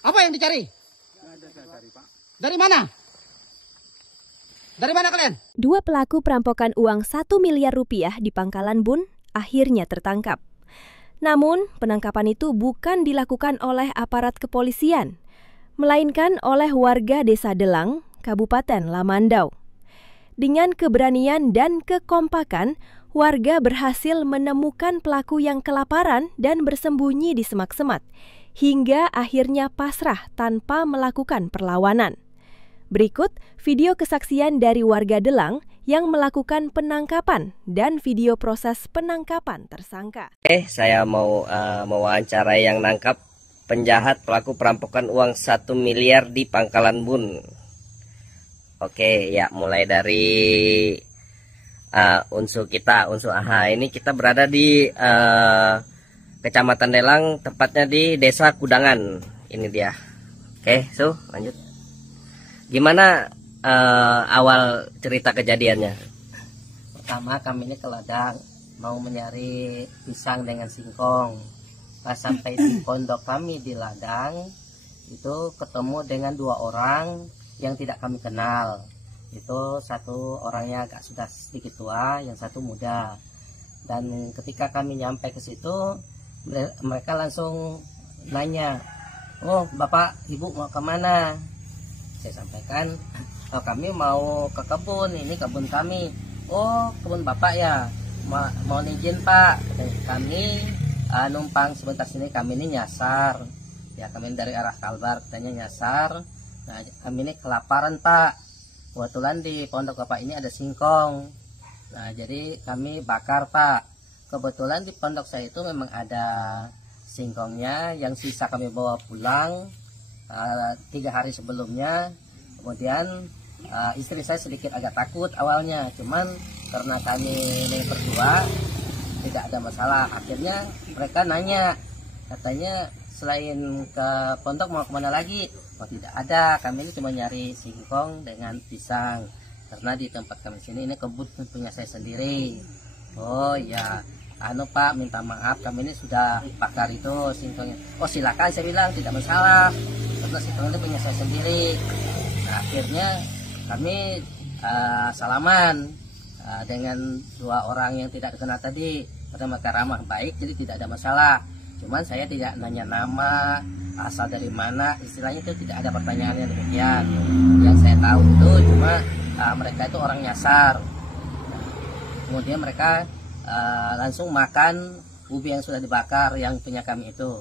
Apa yang dicari? Pak. Dari mana? Dari mana kalian? Dua pelaku perampokan uang 1 miliar rupiah di Pangkalan Bun akhirnya tertangkap. Namun, penangkapan itu bukan dilakukan oleh aparat kepolisian, melainkan oleh warga Desa Delang, Kabupaten Lamandau. Dengan keberanian dan kekompakan, warga berhasil menemukan pelaku yang kelaparan dan bersembunyi di semak-semak, hingga akhirnya pasrah tanpa melakukan perlawanan. Berikut video kesaksian dari warga Delang yang melakukan penangkapan dan video proses penangkapan tersangka. Saya mau mewawancarai yang nangkap penjahat pelaku perampokan uang 1 miliar di Pangkalan Bun. Oke, ya mulai dari unsur AHA ini kita berada di Kecamatan Delang, tepatnya di Desa Kudangan. Ini dia. Oke, lanjut. Gimana awal cerita kejadiannya? Pertama kami ini ke ladang mau mencari pisang dengan singkong. Pas sampai di pondok kami di ladang itu ketemu dengan dua orang yang tidak kami kenal. Itu satu orangnya agak sudah sedikit tua, yang satu muda. Dan ketika kami nyampe ke situ, mereka langsung nanya, "Oh, Bapak, Ibu mau kemana?" Saya sampaikan, "Oh, kami mau ke kebun, ini kebun kami." "Oh, kebun Bapak ya, mau izin Pak." Kami numpang sebentar sini, kami ini nyasar. Ya, kami dari arah Kalbar, katanya nyasar. Nah, kami ini kelaparan Pak. Kebetulan di pondok Bapak ini ada singkong. Nah, jadi kami bakar Pak. Kebetulan di pondok saya itu memang ada singkongnya, yang sisa kami bawa pulang 3 hari sebelumnya. Kemudian istri saya sedikit agak takut awalnya, cuman karena kami ini berdua tidak ada masalah. Akhirnya mereka nanya, katanya selain ke pondok mau kemana lagi? Oh, tidak ada, kami ini cuma nyari singkong dengan pisang, karena di tempat kami sini ini kebun punya saya sendiri. Oh ya, Pak, minta maaf, kami ini sudah bakar itu singkongnya. Oh, silakan, saya bilang tidak masalah, karena singkong itu punya saya sendiri. Nah, akhirnya kami salaman dengan dua orang yang tidak dikenal tadi. Karena mereka ramah baik, jadi tidak ada masalah. Cuman saya tidak nanya nama, asal dari mana, istilahnya itu tidak ada pertanyaan yang demikian. Yang saya tahu itu cuma mereka itu orang nyasar. Kemudian mereka langsung makan ubi yang sudah dibakar yang punya kami itu.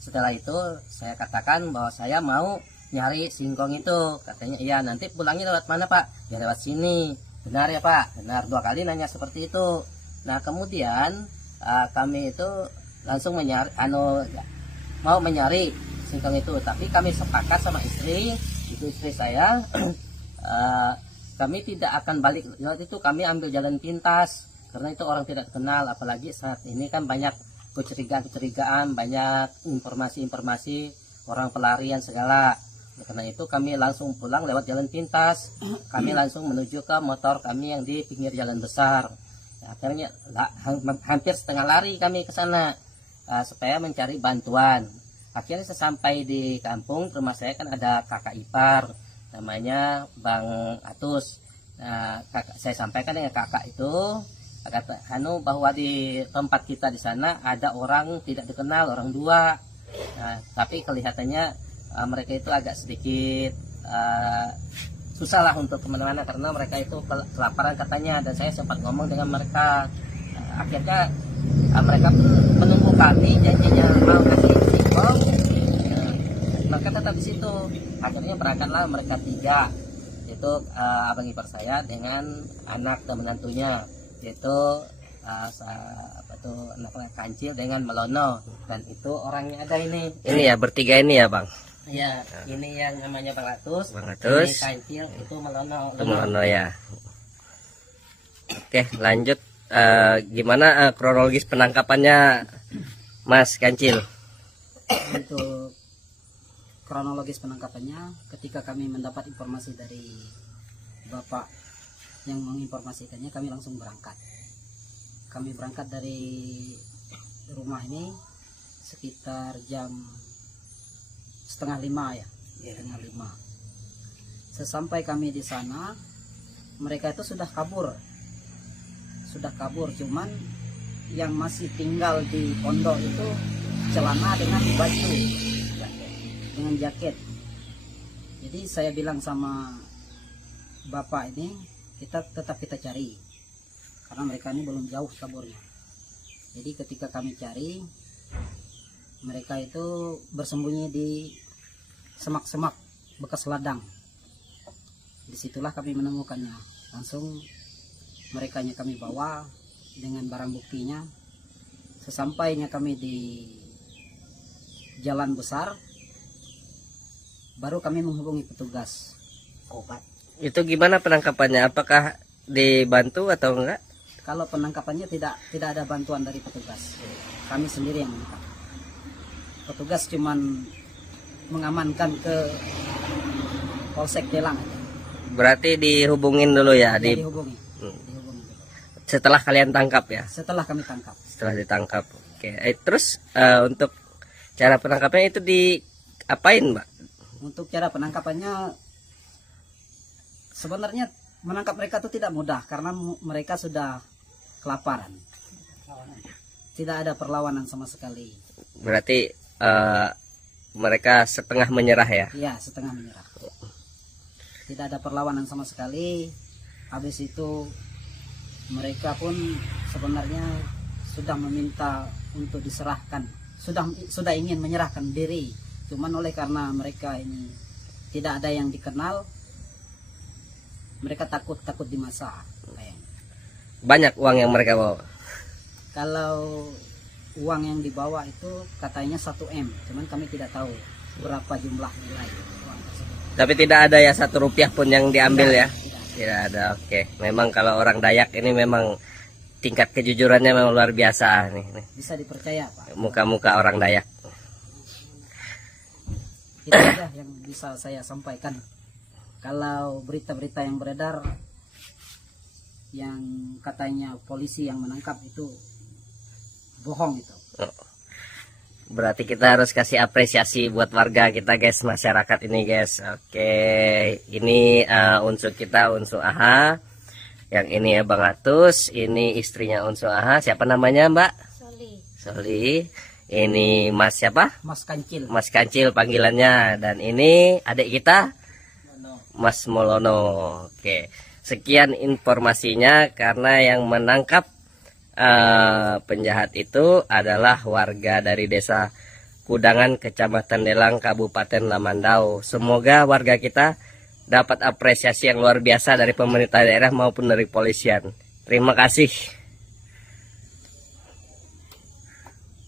Setelah itu saya katakan bahwa saya mau nyari singkong itu. Katanya, "Iya, nanti pulangnya lewat mana Pak?" "Ya lewat sini." "Benar ya Pak?" "Benar." 2 kali nanya seperti itu. Nah, kemudian kami itu langsung mau menyari singkong itu. Tapi kami sepakat sama istri saya, kami tidak akan balik lewat itu, kami ambil jalan pintas. Karena itu orang tidak kenal, apalagi saat ini kan banyak kecurigaan, banyak informasi orang pelarian segala. Karena itu kami langsung pulang lewat jalan pintas. Kami langsung menuju ke motor kami yang di pinggir jalan besar. Akhirnya hampir setengah lari kami ke sana supaya mencari bantuan. Akhirnya sesampai di kampung, rumah saya kan ada kakak ipar namanya Bang Atus. Nah, saya sampaikan dengan kakak itu, kata bahwa di tempat kita di sana ada orang tidak dikenal, orang 2. Nah, tapi kelihatannya mereka itu agak sedikit susah lah untuk kemana-mana karena mereka itu kelaparan katanya. Dan saya sempat ngomong dengan mereka. Akhirnya mereka menunggu kami, janjinya mau kasih singkong. Mereka tetap di situ. Akhirnya berangkatlah mereka 3, yaitu abang ipar saya dengan anak dan menantunya, yaitu anak Kancil dengan Melono. Dan itu orangnya ada ini. Ini ya, bertiga ini ya Bang? Ya, ini yang namanya Bang Atus, ini Kancil, itu Melono. Melono ya. Oke, lanjut. Gimana kronologis penangkapannya Mas Kancil? Untuk kronologis penangkapannya, ketika kami mendapat informasi dari Bapak yang menginformasikannya, kami langsung berangkat. Kami berangkat dari rumah ini sekitar jam setengah 5 ya, setengah 5. Sesampai kami di sana, mereka itu sudah kabur, cuman yang masih tinggal di pondok itu celana dengan baju, dengan jaket. Jadi saya bilang sama bapak ini, kita cari, karena mereka ini belum jauh kaburnya. Jadi ketika kami cari, mereka itu bersembunyi di semak-semak bekas ladang. Disitulah kami menemukannya. Langsung merekanya kami bawa dengan barang buktinya. Sesampainya kami di jalan besar, baru kami menghubungi petugas obat. Itu gimana penangkapannya? Apakah dibantu atau enggak? Kalau penangkapannya tidak ada bantuan dari petugas, kami sendiri yang menangkap. Petugas cuman mengamankan ke Polsek Delang aja. Berarti dihubungin dulu ya, Dihubungi. Setelah kalian tangkap ya? Setelah kami tangkap. Setelah ditangkap. Oke. Terus untuk cara penangkapnya itu diapain, Mbak? Untuk cara penangkapannya, sebenarnya menangkap mereka itu tidak mudah karena mereka sudah kelaparan. Tidak ada perlawanan sama sekali. Berarti mereka setengah menyerah ya? Iya, setengah menyerah. Tidak ada perlawanan sama sekali. Habis itu mereka pun sebenarnya sudah meminta untuk diserahkan. Sudah ingin menyerahkan diri. Cuman oleh karena mereka ini tidak ada yang dikenal, mereka takut dimasa. Banyak uang yang mereka bawa? Kalau uang yang dibawa itu katanya 1 M, cuman kami tidak tahu berapa jumlah nilai uang tersebut. Tapi tidak ada ya 1 rupiah pun yang diambil ya? Tidak ada. Oke. Memang kalau orang Dayak ini memang tingkat kejujurannya memang luar biasa nih. Bisa dipercaya, Pak. Muka-muka orang Dayak. Itu saja yang bisa saya sampaikan. Kalau berita-berita yang beredar yang katanya polisi yang menangkap itu bohong itu. Berarti kita harus kasih apresiasi buat warga kita guys, masyarakat ini guys. Oke, ini unsur kita, unsur AHA. Yang ini ya Bang Atus, ini istrinya unsur AHA. Siapa namanya Mbak? Soli. Ini Mas siapa? Mas Kancil. Mas Kancil panggilannya. Dan ini adik kita? Mas Molono. Oke, sekian informasinya karena yang menangkap penjahat itu adalah warga dari desa Kudangan, Kecamatan Delang, Kabupaten Lamandau. Semoga warga kita dapat apresiasi yang luar biasa dari pemerintah daerah maupun dari polisian. Terima kasih.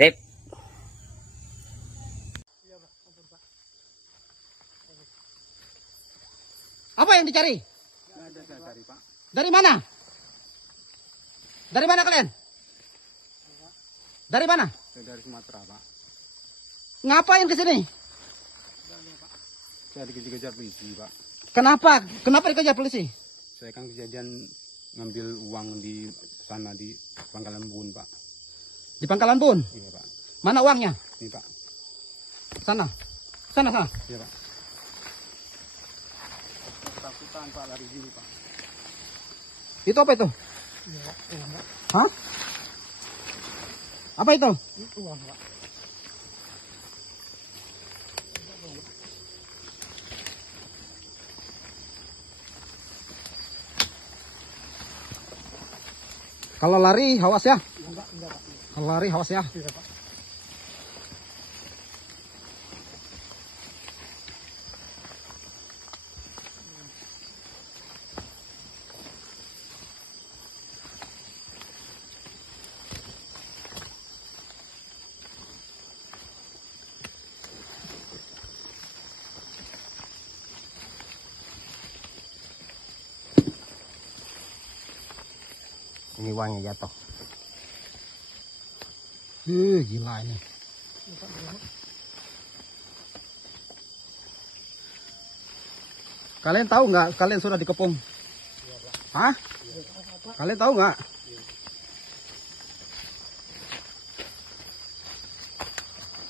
Sip. Apa yang dicari? Dari mana? Dari mana kalian? Dari mana? Dari Sumatera, Pak. Ngapain ke sini? Saya dikejar-kejar polisi, Pak. Kenapa? Kenapa dikejar polisi? Saya kan kejadian ngambil uang di sana di Pangkalan Bun, Pak. Di Pangkalan Bun? Iya, Pak. Mana uangnya? Ini, Pak. Sana. Iya, Pak. Ketakutan, Pak, dari sini, Pak. Itu apa itu? Hah? Apa itu? Uang, Pak. Kalau lari awas ya. Kalau lari awas ya. Ini uangnya jatuh. Gila ini. Kalian tahu nggak? Kalian sudah dikepung? Hah? Kalian tahu nggak?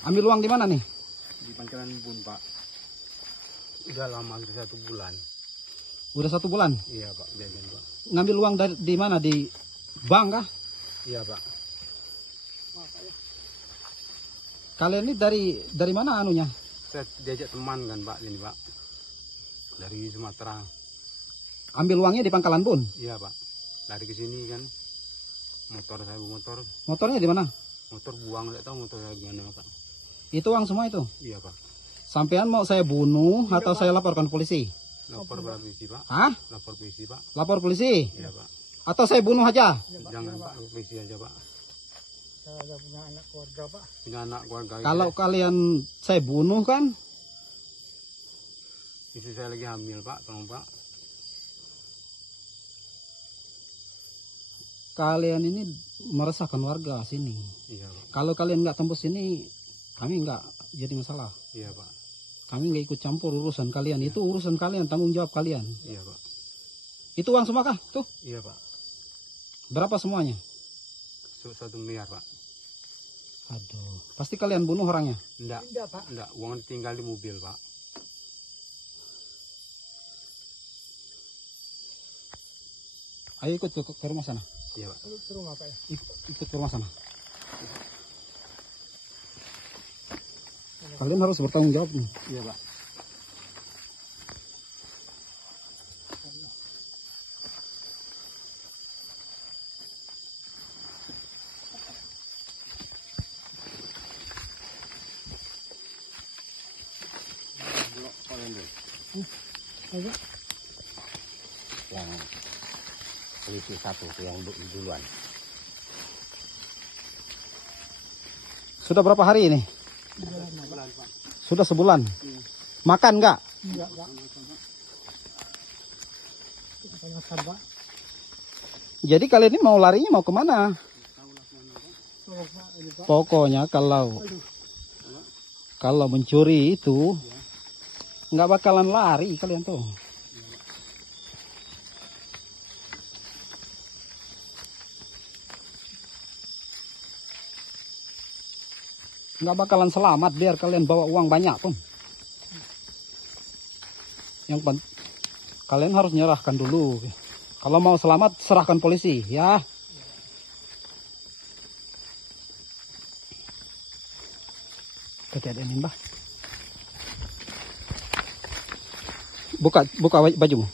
Ambil uang di mana nih? Di Pangkalan Bun Pak. Udah lama, sudah 1 bulan. Udah 1 bulan. Iya Pak, jajan Pak. Ngambil uang di mana? Di bank kah? Iya Pak. Kalian ini dari mana anunya? Saya diajak teman kan Pak ini Pak. Dari Sumatera. Ambil uangnya di Pangkalan Bun. Iya Pak. Lari ke sini kan. Motor saya motor. Motornya di mana? Motor buang, nggak tahu motor saya gimana Pak. Itu uang semua itu. Iya Pak. Sampean mau saya bunuh atau saya laporkan polisi? Lapor polisi Pak. Hah? Lapor polisi Pak. Lapor polisi? Iya Pak. Atau saya bunuh aja? Jangan Pak, polisi aja Pak. Saya punya anak keluarga Pak. Punya anak keluarga. Kalau kalian saya bunuh kan? Istri saya lagi hamil Pak, tolong Pak. Kalian ini meresahkan warga sini. Iya Pak. Kalau kalian nggak tembus sini, kami nggak jadi masalah. Iya Pak. Kami nggak ikut campur urusan kalian. Itu urusan kalian, tanggung jawab kalian. Iya Pak. Itu uang semua kah? Tuh. Iya Pak. Berapa semuanya? 1 miliar Pak. Aduh, pasti kalian bunuh orangnya. Enggak. Enggak Pak. Enggak, uang tinggal di mobil Pak. Ayo ikut ke rumah sana. Iya Pak. Ke rumah Pak ya. Ikut ke rumah sana. Kalian harus bertanggung jawab nih. Iya Pak. Yang polisi 1 yang duluan. Sudah berapa hari ini? Sudah sebulan. Makan nggak? Enggak Pak. Kebanyakan Pak. Jadi kalian ini mau larinya mau kemana? Tolong Pak, ini Pak. Pokoknya kalau mencuri itu nggak bakalan lari kalian tuh. Nggak bakalan selamat biar kalian bawa uang banyak pun. Kalian harus nyerahkan dulu. Kalau mau selamat serahkan polisi ya. Kejadian Mbah. Buka bajumu.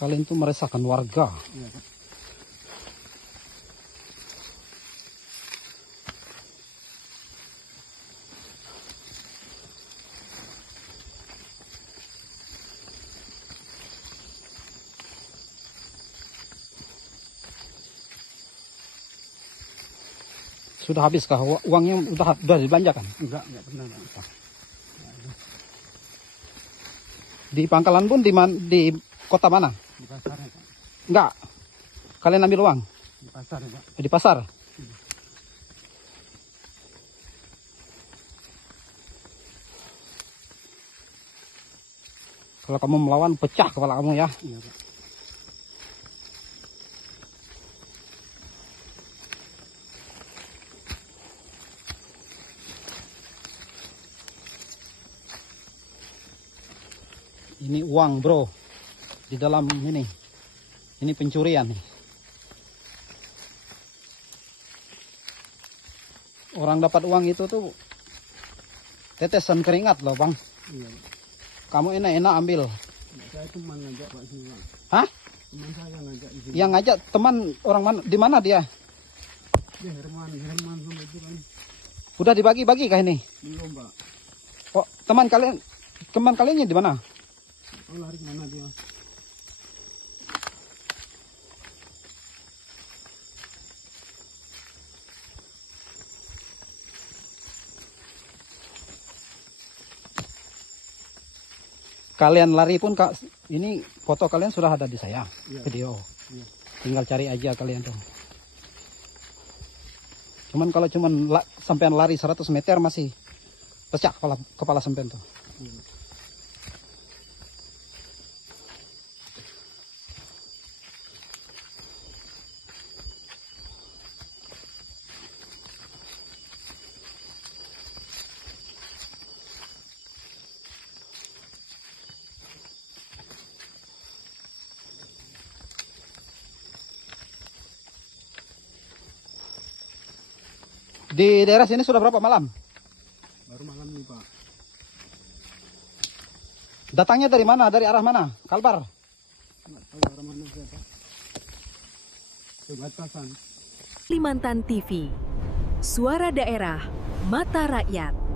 Kalian tuh meresahkan warga. Sudah habiskah uangnya? Udah dibelanjakan? Enggak pernah Pak. Di Pangkalan Bun di kota mana? Di pasar ya Pak. Enggak. Kalian ambil uang? Di pasar ya Pak. Di pasar? Kalau kamu melawan, pecah kepala kamu ya. Iya Pak. Ini uang bro. Di dalam ini. Ini pencurian nih. orang dapat uang itu tuh tetesan keringat loh bang. Iya. Kamu enak-enak ambil. Saya cuma ngajak Pak sini Pak. Hah? Teman saya ngajak di sini. Yang ngajak teman orang mana? Di mana dia? Ya Herman sama itu kan. Udah dibagi-bagi kah ini? Belum Pak. Oh, teman kaliannya di mana? Oh lari kemana dia? Kalian lari pun kak, ini foto kalian sudah ada di saya, Iya. video. Iya. Tinggal cari aja kalian tuh. Cuman kalau sampean lari 100 meter masih pecah kepala sampean tuh. Iya. Di daerah sini sudah berapa malam? Baru malam nih Pak. Datangnya dari mana? Dari arah mana? Kalbar? Nggak tahu arah mana saya Pak. Perbatasan. Kalimantan TV, suara daerah, mata rakyat.